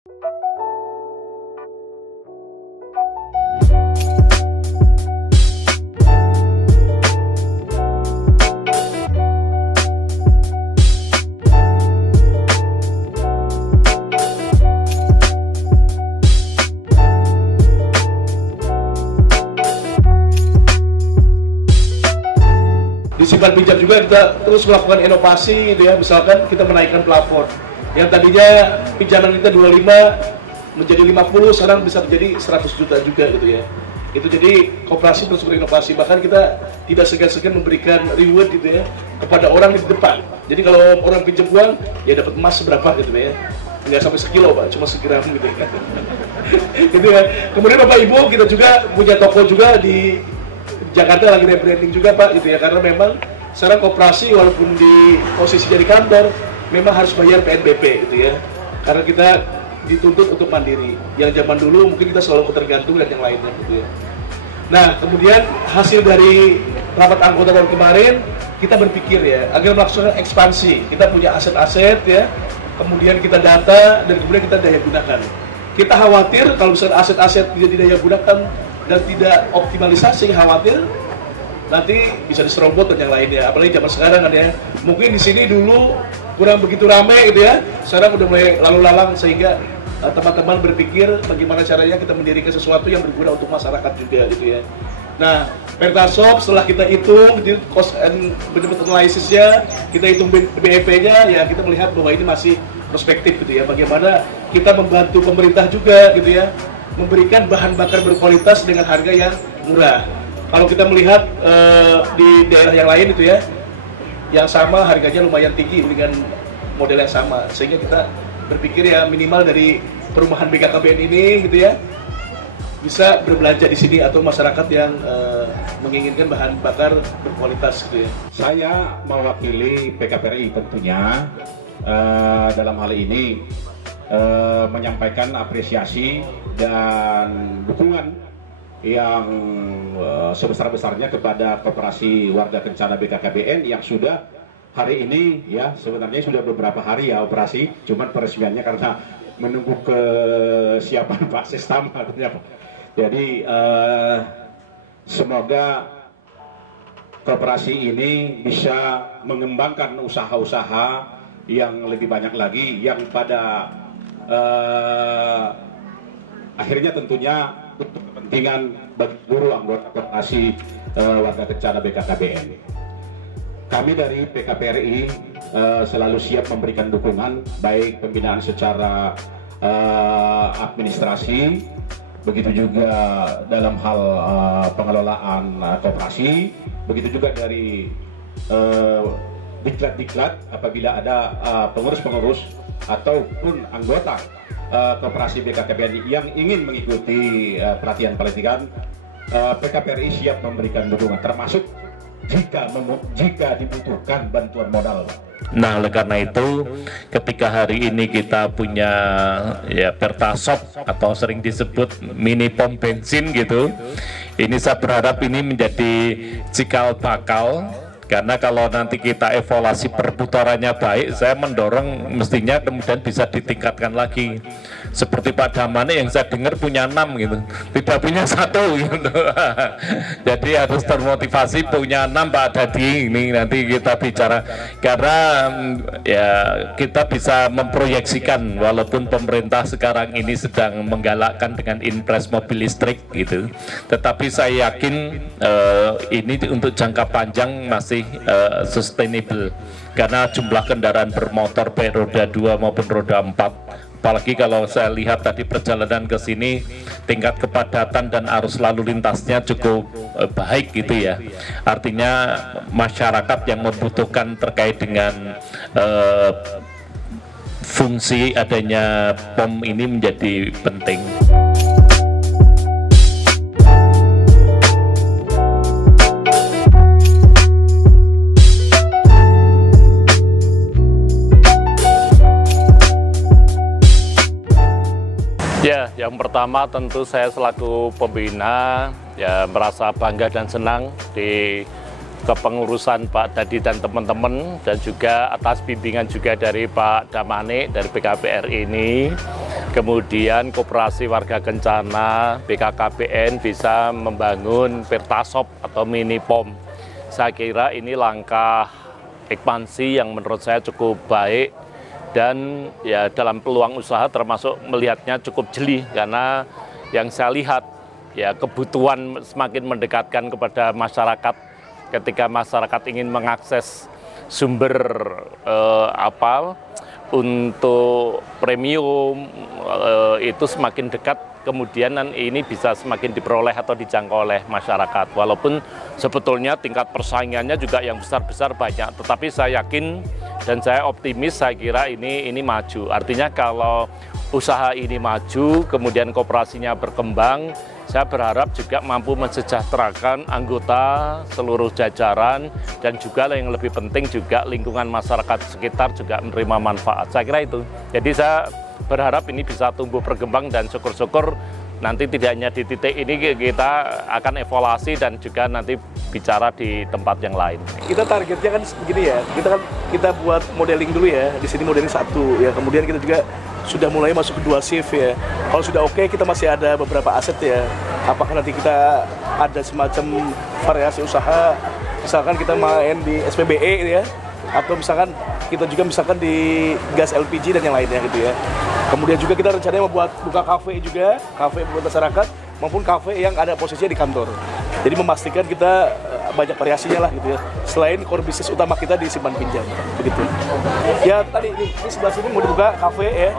Di simpan pinjam juga kita terus melakukan inovasi gitu ya, misalkan kita menaikkan plafon yang tadinya pinjaman kita 25 menjadi 50, sekarang bisa menjadi 100 juta juga gitu ya. Itu jadi koperasi terus berinovasi, bahkan kita tidak segan-segan memberikan reward gitu ya kepada orang di depan. Jadi kalau orang pinjam uang ya dapat emas seberapa gitu ya, nggak sampai sekilo Pak, cuma segram gitu ya. Gitu ya. Kemudian Bapak Ibu, kita juga punya toko juga di Jakarta, lagi rebranding juga Pak gitu ya, karena memang sekarang koperasi walaupun di posisi jadi kantor memang harus bayar PNBP gitu ya, karena kita dituntut untuk mandiri. Yang zaman dulu mungkin kita selalu ketergantung dan yang lainnya gitu ya. Nah kemudian hasil dari rapat anggota tahun kemarin, kita berpikir ya agar melaksanakan ekspansi, kita punya aset-aset ya, kemudian kita data dan kemudian kita daya gunakan. Kita khawatir kalau misalnya aset-aset tidak didaya gunakan dan tidak optimalisasi, khawatir nanti bisa diserobot dan yang lainnya. Apalagi zaman sekarang kan ya, mungkin di sini dulu kurang begitu ramai gitu ya, sekarang udah mulai lalu lalang, sehingga teman-teman berpikir bagaimana caranya kita mendirikan sesuatu yang berguna untuk masyarakat juga gitu ya. Nah, Pertasop setelah kita hitung cost and benefit analysis-nya, kita hitung BEP-nya, ya kita melihat bahwa ini masih prospektif gitu ya, bagaimana kita membantu pemerintah juga gitu ya, memberikan bahan bakar berkualitas dengan harga yang murah. Kalau kita melihat di daerah yang lain itu ya, yang sama harganya lumayan tinggi dengan model yang sama, sehingga kita berpikir ya minimal dari perumahan BKKBN ini gitu ya bisa berbelanja di sini, atau masyarakat yang menginginkan bahan bakar berkualitas gitu ya. Saya mewakili PKPRI tentunya dalam hal ini menyampaikan apresiasi dan dukungan yang sebesar-besarnya kepada Koperasi Warga Kencana BKKBN yang sudah hari ini ya, sebenarnya sudah beberapa hari ya operasi, cuman peresmiannya karena menunggu kesiapan Pak Sestama. Jadi semoga koperasi ini bisa mengembangkan usaha-usaha yang lebih banyak lagi, yang pada akhirnya tentunya untuk kepentingan bagi seluruh anggota koperasi Warga Kencana BKKBN. Kami dari PKPRI selalu siap memberikan dukungan, baik pembinaan secara administrasi, begitu juga dalam hal pengelolaan koperasi, begitu juga dari diklat-diklat apabila ada pengurus-pengurus ataupun anggota koperasi BKKBN yang ingin mengikuti pelatihan-pelatihan, PKPRI siap memberikan dukungan, termasuk jika dibutuhkan bantuan modal. Nah, oleh karena itu, ketika hari ini kita punya ya Pertasop atau sering disebut mini pom bensin gitu, ini saya berharap ini menjadi cikal bakal, karena kalau nanti kita evaluasi perputarannya baik, saya mendorong mestinya kemudian bisa ditingkatkan lagi. Seperti Pak Damani yang saya dengar punya 6 gitu, tidak punya 1 gitu. Jadi harus termotivasi punya 6 Pak Dadi. Ini nanti kita bicara, karena ya kita bisa memproyeksikan walaupun pemerintah sekarang ini sedang menggalakkan dengan impres mobil listrik gitu, tetapi saya yakin ini untuk jangka panjang masih sustainable, karena jumlah kendaraan bermotor baik roda 2 maupun roda 4. Apalagi kalau saya lihat tadi perjalanan ke sini, tingkat kepadatan dan arus lalu lintasnya cukup baik gitu ya. Artinya masyarakat yang membutuhkan terkait dengan fungsi adanya POM ini menjadi penting. Ya, yang pertama tentu saya selaku pembina ya merasa bangga dan senang di kepengurusan Pak Dadi dan teman-teman, dan juga atas bimbingan juga dari Pak Damani dari PKPRI ini. kemudian Koperasi Warga Kencana, BKKBN bisa membangun Pertasop atau mini pom. Saya kira ini langkah ekspansi yang menurut saya cukup baik dan ya dalam peluang usaha termasuk melihatnya cukup jeli karena yang saya lihat ya kebutuhan semakin mendekatkan kepada masyarakat ketika masyarakat ingin mengakses sumber untuk premium itu semakin dekat, kemudian ini bisa semakin diperoleh atau dijangkau oleh masyarakat. Walaupun sebetulnya tingkat persaingannya juga yang besar-besar banyak, tetapi saya yakin dan saya optimis, saya kira ini maju. Artinya kalau usaha ini maju, kemudian koperasinya berkembang, saya berharap juga mampu mensejahterakan anggota, seluruh jajaran, dan juga yang lebih penting juga lingkungan masyarakat sekitar juga menerima manfaat. Saya kira itu. Jadi saya berharap ini bisa tumbuh berkembang dan syukur-syukur nanti tidak hanya di titik ini kita akan evaluasi dan juga nanti bicara di tempat yang lain. Kita targetnya kan begini ya, kita buat modeling dulu ya, di sini modeling 1 ya, kemudian kita juga sudah mulai masuk ke 2 shift ya. Kalau sudah oke, kita masih ada beberapa aset ya. Apakah nanti kita ada semacam variasi usaha, misalkan kita main di SPBE ya, atau misalkan kita juga misalkan di gas LPG dan yang lainnya gitu ya. Kemudian juga kita rencananya membuat buka kafe juga, kafe buat masyarakat maupun kafe yang ada posisinya di kantor. Jadi memastikan kita banyak variasinya lah gitu ya. Selain core bisnis utama kita di simpan pinjam, begitu. Ya tadi ini sebelah sini mau dibuka kafe ya.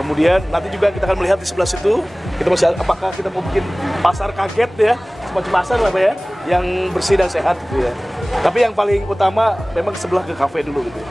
Kemudian nanti juga kita akan melihat di sebelah situ kita masih apakah kita mau bikin pasar kaget ya, semacam pasar lah Pak ya, yang bersih dan sehat gitu ya. Tapi yang paling utama memang sebelah ke kafe dulu gitu ya.